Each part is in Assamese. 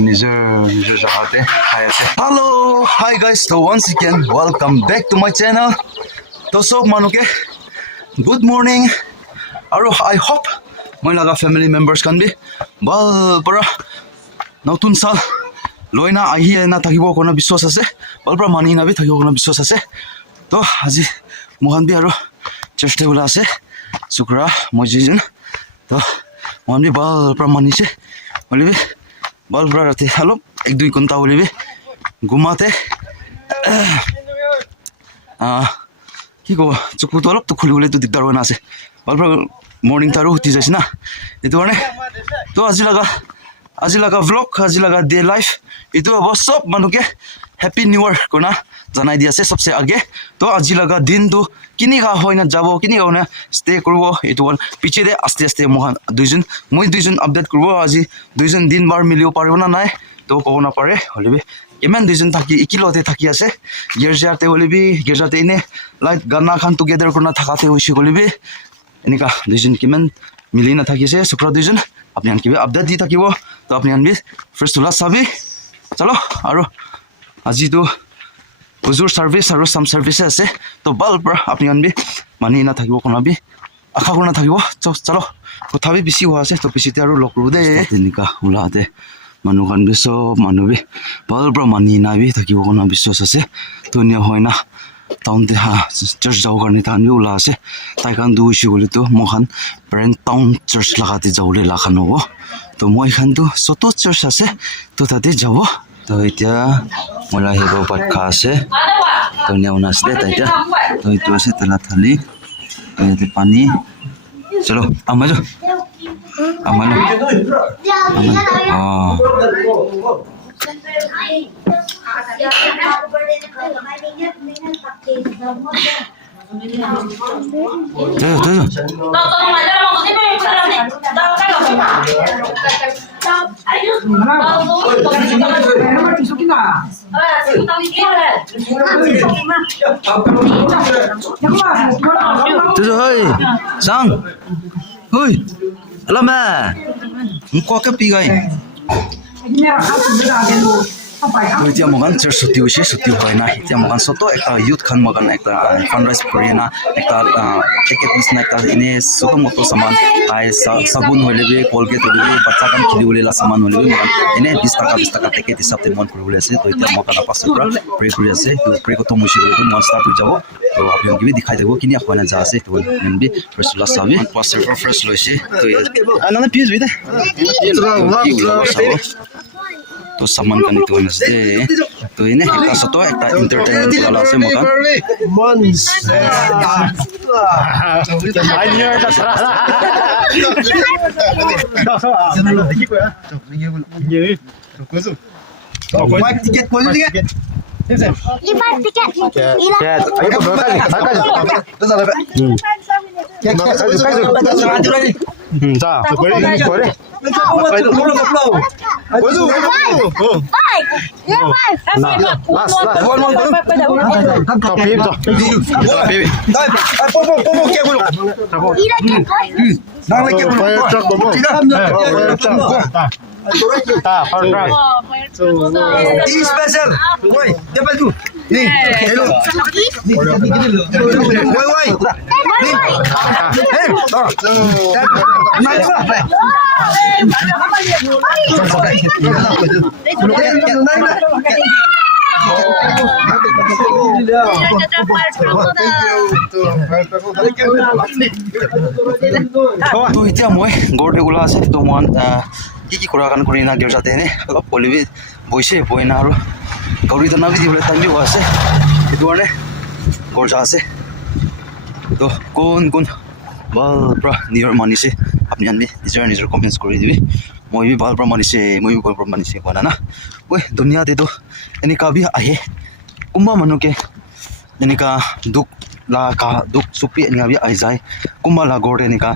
Niger jagate hai ase. Hello, hi guys. So once again, welcome back to my channel. To sob manuke, good morning. Aro I hope my laga family members can be bal para notun sal loina ahi na thakibo kona biswas ase. Bal para mani na bi thakibo kona biswas ase. To aji mohan bi aro church te ula ase. Sukra mojijin. To mohan bi bal para mani se. Olive bal para rate halo ek dui kunta olive gumate কি কব চকুটো অলপ তো খুলি তো দিগদাৰ হৈ আছে অলপ মৰ্নিং তাৰো উঠি যাইছে না এটো মানে তো আজি লাগা ভ্লগ আজি লাগা ডে লাইফ এটো হ'ব সব মানুকে হ্যাপি নিউ ইয়াৰ কোনা জানাই দি আছে সবসে আগে তো আজি লাগা দিনটো কিনি গা হয় না যাব কিনি গা না ষ্টে কৰিব এটো পিছে দে আস্তে আস্তে মই দুইজন আপডেট কৰিব আজি দুইজন দিন বাৰ মিলিও পাৰিব না নাই তো ক'ব না পাৰে হলিবি ইমান দুইজন থাকি একিলতে থাকি আছে গিৰ্জাতে হলিবি গিৰ্জাতে ইনে লাইক গানা খান টুগেদাৰ কৰনা থাকাতে হৈছি হলিবি এনেকা দুইজন কিমান মিলি না থাকিছে শুক্ৰ দুইজন আপনি আন কিবা আপডেট দি থাকিব তো আপনি আনবি ফাৰ্স্ট তুলা চাবি চলো আৰু আজি তো হুজুৰ সাৰ্ভিস আৰু সাম সাৰ্ভিস আছে তো বাল পৰা আপনি আনবি মানি না থাকিব কোনাবি আশা কৰনা থাকিব চলো কথাবি বেছি হোৱা আছে তো পিছিতে আৰু লগ কৰো দে এনেকা উলাতে মানুহ খান বি সব মানুহ বি ভাল পৰা মানি নাবি থাকিব কোনা বিশ্বাস আছে ধুনীয়া হয় না টাউনতে চাৰ্চ যাওঁ কাৰণে তাহান বি ওলা আছে তাই খান দুইছি বুলি তো মখান পেৰেণ্ট টাউন চাৰ্চ লাগাতে যাবলৈ লাখান হ'ব তো মই খানতো চত চাৰ্চ আছে তো তাতে যাব তো এতিয়া মলা হেব পাতখা আছে ধুনীয়া উনা আছে তাইটা তো এইটো আছে তেলা থালি তো ইয়াতে পানী চলো আমাজো Aman. Oh. Tuh. Tuh, hoi, sang, hoi. Lama, muka ke pigai. Itu yang makan suti hoy na. Itu yang makan soto ekta youth kan makan ekta fundraise kori na ekta tiket bis na ekta ini soto moto saman kai sabun hoy lebe Colgate hoy lebe baca kan kili boleh lah saman hoy lebe makan ini 20 taka tiket hisap temuan kori boleh se. Itu yang makan apa sepra pray kori se. Pray ko to musi kori to monster tu jabo. तो आप लोग भी दिखाई देगो कि नहीं आपको ना जा से तो मैं भी फर्स्ट क्लास साबी पास से फर्स्ट लो से तो ना पीस भी दे तो सामान का नहीं तो नसते तो इन्हें एक सतो एक एंटरटेनमेंट वाला से मकान Lima tiket. Ayo berapa kali? Terus ada ini spesial. Woi, dapat tu. Nih, hello. Woi. Nih. तो इतना मैं गोटे गुला से तो मन কি কৰাকান কৰি না গেৰ যাতে অলপ পলিবি বইছে বই না আৰু গৌৰী দানা বি দিবলৈ টাইম দিব আছে সেইটো কাৰণে গৰজা আছে তো কোন ভাল পৰা নিজৰ মানিছে আপুনি আনি নিজৰ কমেণ্টছ কৰি দিবি মই বি ভাল পৰা মানিছে মই বি ভাল পৰা মানিছে কোৱা না ঐ দুনিয়াতে তো এনেকা বি আহে কোনোবা মানুহকে এনেকা দুখ চুপি এনেকা বি আহি যায় কোনোবা লাগৰ এনেকা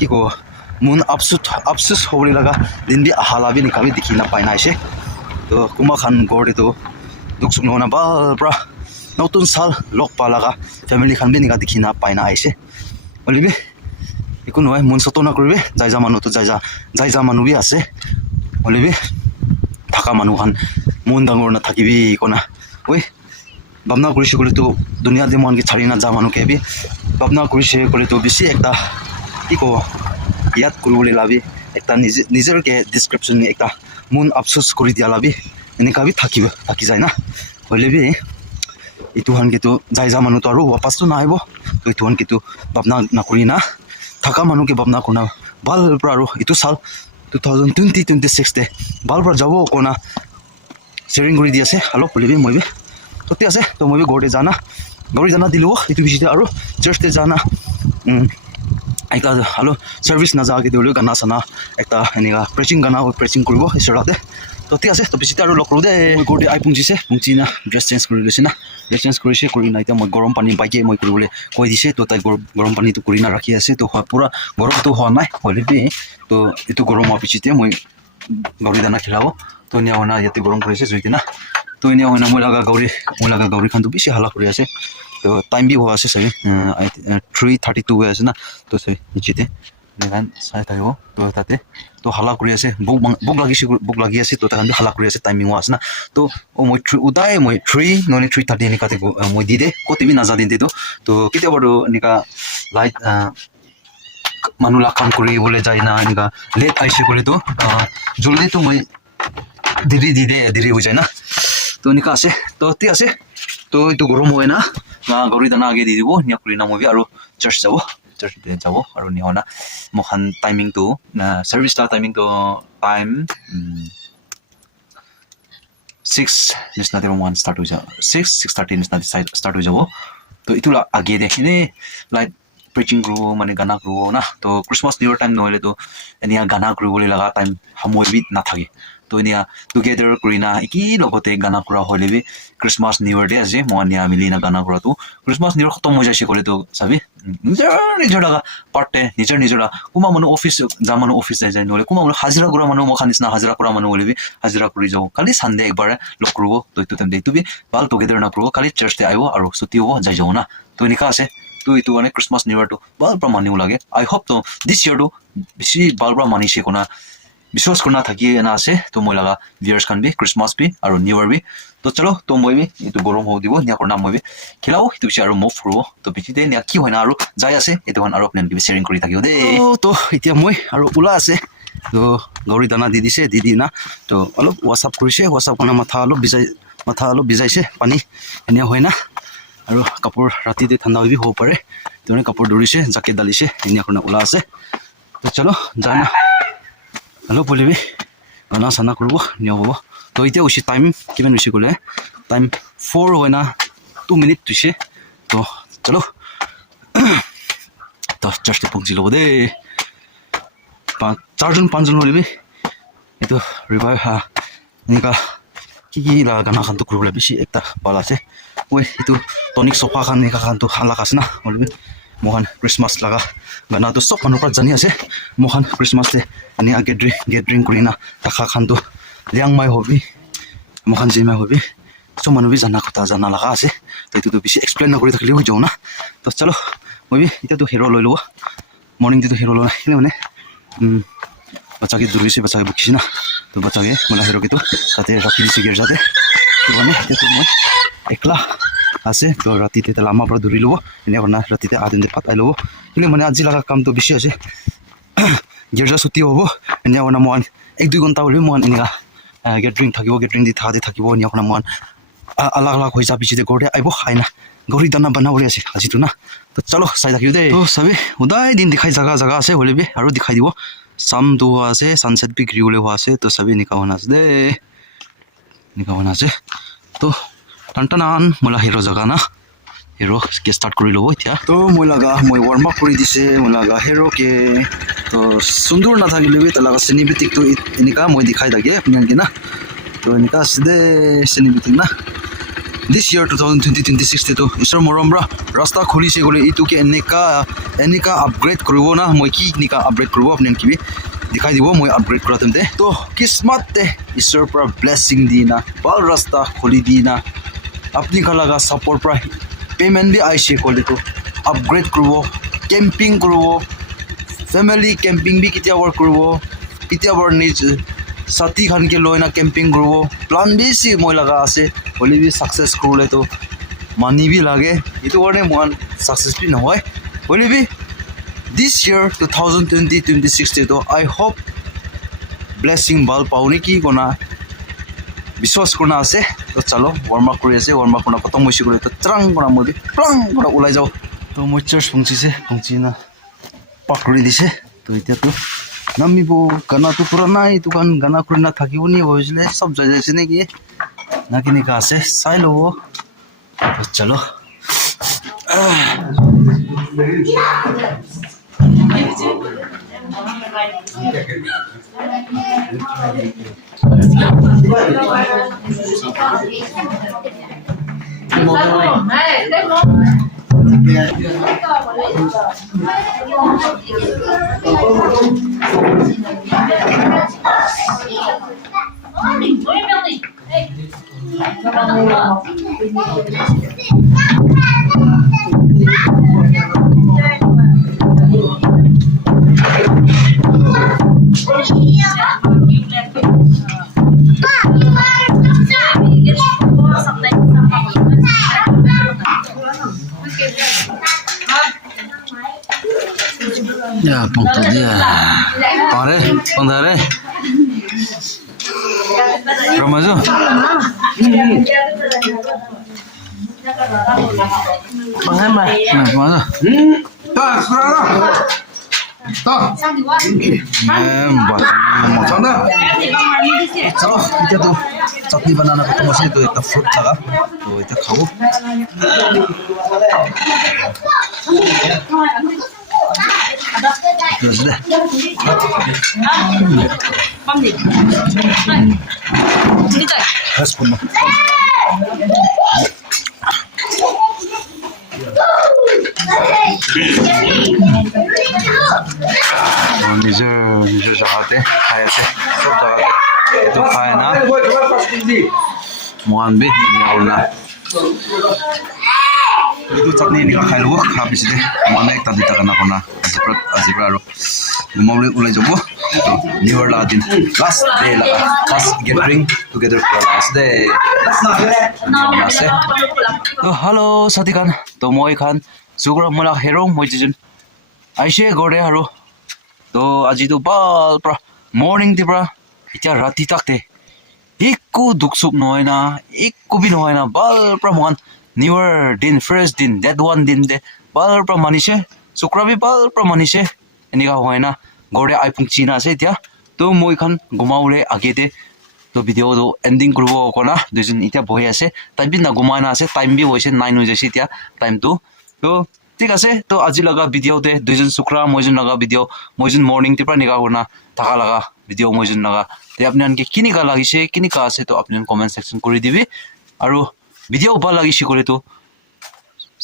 কি ক'ব mun absus hobri laga din bi hala bi nikami dikhi na pai na ase to kuma khan gor de to duk sum na ba pra notun sal lok palaga family khan bi nika dikhina paina aise olibi ikun hoy mun soto na koribe jaija manu to jaija manu bi ase olibi thaka manu khan mun dangor na thakibi kona oi babna kurise kole to dunia de mon ke chari na ja manu ke bi babna kurise kole to bisi ekta ki ko yat kurule labi ekta nijer ke description ni ekta mun afsus kori dia labi enika bi thakiba thaki jai na olibi itu han ke to jaija manu to aru wapas to na aibo to itu han ke to babna na kori na thaka manu ke babna kona bal praru itu sal 2020-26 te bal pra jabo kona sharing kori dia ase halo olibi moi bi tote ase to moi bi gorde jana gori jana dilu itu bisite aru church te jana ekta halo service na ja ke dulu gana sana ekta eniga preaching gana preaching koribo isirate tote ase to bisite aru lokro de gorde ai pungji na dress change kori lesina dress change korise kori na ita moi gorom pani bike moi koribole koi dise to tai gorom pani to kori na rakhi ase to pura gorom to ho nai olibi to itu gorom apichite moi gori dana khilabo to nia ona yate gorom korise joitina to nia ona moi laga gauri khan to bisi hala kori ase to time bi ho ase sai 3:32 ase na to sai nichite negan sai tayo to tate to hala kori ase buk lagi ase to takan hala kori ase timing was na to moi udai moi 3 noni 3:30 ni kate moi dide ko tibi naza din de to kite bodo nika light manu la kam kori bole jai na nika late aise kole to juldi to moi diri ho jai na to nika ase to ti ase to itu gorom hoy na gori dana age di dibo nia kuri na moi bi aru church de jabo aru ni hona mohan timing to na service ta timing to time 6 nisna de 1 start ho ja 6:30 nisna start ho jabo to itula age de ne like preaching group mane gana group na to Christmas new year time noile to enia gana group bole laga time hamoi bi na thage to enia together kurina iki logote gana kura hole bi Christmas new year de aje moania milina gana kura to Christmas new year khotom ho jai kole to sabi nijor laga parte nijor kuma manu office jamanu office jai nole kuma manu hajira kura manu mo khanisna hajira kura manu hole bi hajira kuri jau kali sunday ekbar lokrubo to itu time de tu bi bal together na kuro kali church te ayo aru suti ho jai jau na to nika ase to itu ane Christmas new year to bal pra maniu lage I hope to this year to bisi bal pra mani se kona বিশ্বাস করনা থাকি না আছে তো মই লাগা ভিউয়ার্স খান বি ক্রিসমাস বি আর নিউ ইয়ার বি তো চলো তো মই বি এটো গরম হও দিব নিয়া করনা মই বি খেলাও এটো বেশি আর মুভ করব তো বিচিতে নিয়া কি হয় না আর যাই আছে এটো হন আর আপনান কি শেয়ারিং কৰি থাকিও দে তো এতিয়া মই আৰ উলা আছে তো গৌৰী দানা দি দিছে দি না তো অলপ WhatsApp কৰিছে WhatsApp কোনা মাথা অলপ বিজাইছে পানী এনিয়া হয় না আৰু কাপোৰ ৰাতিতে ঠাণ্ডা হৈ হ'ব পাৰে তো কাপোৰ দৰিছে জাকেট ডালিছে এনিয়া করনা উলা আছে তো চলো জানা Halo boleh be, mana sana keluar ni apa? To itu usi time, kita usi kule, time 4 wena 2 minit tu sih, to calo, to just di pungsi loh deh, 4 jam boleh be, itu revive ha, ni kah, kiki lah kan akan tu keluar lebih sih, ekta balas sih, weh itu tonic sofa kan ni kan tu halak asna, boleh be. Mohan Christmas laga gana to sok manu pra jani ase mohan Christmas te ani a gathering kurina takha khan to liang mai hobi mohan je mai hobi so manu bi jana kota jana laga ase to itu to bisi explain na kori thakile ho jauna to chalo moi bi ita to hero loilo morning to hero lo hile mane bacha ke durgi se bacha ke bukisi na to bacha ke mola hero ke to tate rakhi dise ger jate to mane ite to moi ekla আছে তো রাতিতে তে লামা পৰা ধৰি লব এনে কৰনা ৰাতিতে আদিনতে পাতাই লব কিন্তু মানে আজি লাগা কাম তো বেছি আছে গেৰজা ছুটি হ'ব এনে কৰনা মন 1-2 ঘণ্টা হ'লে মন এনেকা গেটৰিং দি থাকিব এনে কৰনা মন আলাগ হৈ যাব পিছতে গৰতে আইব খাইনা গৰি দানা বনাবলৈ আছে আজিতো না তো চলো চাই থাকিও দে তো সবে উদাই দিন দেখাই জাগা আছে হ'লে বে আৰু দেখাই দিব সাম তো আছে সানসেট বি গ্ৰিউলে হোৱা আছে তো সবে নিকাৱন আছে তো Tantanan mula hero jaga na hero ke start kori lobo এতিয়া তো মই warm up kori dise mulaga hero ke to sundur na thagile be talaga cinematic to enika moi dikhai dage apnan ke na to enika side cinematic na this year 2020-26 te to isor morom bra rasta kholi se gole itu ke enika upgrade koribo na moi ki nika upgrade koribo apnan ki dikhai dibo moi upgrade kora temte to kismat te isor pra blessing dina bal rasta kholi dina আপনি কালাগা সাপোর্ট প্রায় পেমেন্ট বি আইছে কলি তো আপগ্রেড করব ক্যাম্পিং করব ফ্যামিলি ক্যাম্পিং বি কিতিয়া ওয়ার্ক করব কিতিয়া বার নিজ সাথী খানকে লয়না ক্যাম্পিং করব প্ল্যান বেশি মই লাগা আছে বলি বি সাকসেস করলে তো মানি বি লাগে এটো কারণে মন সাকসেস বি নহয় বলি বি this year 2020-2016 তো I hope blessing bal pauni ki kona বিশ্বাস করনা আছে তো চলো ওয়ার্ম আপ করে আছে ওয়ার্ম আপ করনা খতম হইছে করে তো ত্রাং করা মদি প্লাং করে ওলাই যাও তো মই চার্জ পৌঁছিছে পৌঁছি না পাকড়ি দিছে তো এতিয়া তো নামিব গানা তো পুরা নাই দোকান গানা করে না থাকিব নি ভাবিছিলে সব যাই যাইছে নাকি নাকি নিকা আছে চাই লব তো চলো Ya, punto dia. Pare, pandare. Ramazo. Mangamba. Mana? Tak, sekarang. Tak. Mana? Chalo, kita tuh chutney banana ketemu sih tuh itu fruit jaga. Tuh itu kau. Sudah. Respon. নিজের জায়গাতে খাই আছে সব জায়গাতে এইটো খাই না মহান বি না এইটো চাটনি এনেকুৱা খাই ল'ব খোৱাৰ পিছতে মানে একটা দুটা কানা কনা আজিৰ পৰা আৰু ঘুমাবলৈ ওলাই যাব নিউ ইয়াৰ লগা দিন লাষ্ট ডে লগা first gathering together first day আছে তো হেল্ল' সাথী খান তো মই খান চুকুৰা মোলা হেৰ' মই যিজন আহিছে ঘৰতে আৰু তো আজিতো বাল পৰা মৰ্ণিং দি পৰা এতিয়া ৰাতি তাকতে একো দুখ চুখ নহয় না একো বি নহয় না বাল পৰা মহান নিউ ইয়াৰ দিন ফ্ৰেছ দিন ডেট ওৱান দিন দে বাল পৰা মানিছে চুকুৰা বি বাল পৰা মানিছে এনেকুৱা হয় না ঘৰতে আইফোন চিনা আছে এতিয়া তো মই খান ঘুমাবলৈ আগেতে তো ভিডিঅ'টো এণ্ডিং কৰিব কনা দুজন এতিয়া বহি আছে টাইম বি নাঘুমাই না আছে টাইম বি হৈছে 9 হৈ যাইছে এতিয়া টাইমটো তো ঠিক আছে তো আজি লগা ভিডিঅ'তে দুজন চুকৰা মইজন লগা ভিডিঅ' মইজন মৰ্ণিং পৰা নিকা কৰনা থাকা লগা ভিডিঅ' মইজন লগা তে আপোনালোকে কিনিকা লাগিছে কিনিকা আছে তো আপোনালোকে কমেণ্ট ছেকশ্যন কৰি দিবি আৰু ভিডিঅ' ভাল লাগিছে কৰি তো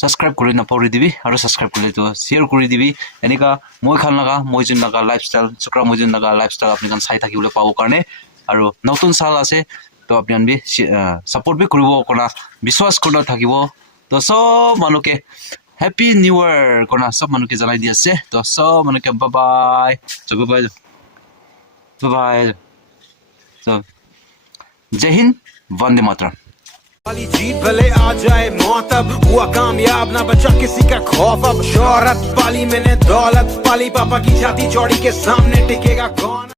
সাবস্ক্ৰাইব কৰি নাপাহৰি দিবি আৰু সাবস্ক্ৰাইব কৰিলে তো শেয়াৰ কৰি দিবি এনেকা মই খান লগা মইজন লগা লাইফষ্টাইল চুকৰা মইজন লগা লাইফষ্টাইল আপোনালোকে চাই থাকিবলৈ পাব কাৰণে আৰু নতুন সাল আছে তো আপোনালোকে সাপোৰ্ট বি কৰিব কনা বিশ্বাস কৰি থাকিব তো সব মানুহকে Happy New Year kona sab manuke janai di ase to sab manuke bye bye so bye so Jai Hind Vande Mataram वाली जीत भले आ जाए मौत अब हुआ कामयाब ना बचा किसी का खौफ अब शोहरत पाली मैंने दौलत पाली पापा की छाती चौड़ी के सामने टिकेगा कौन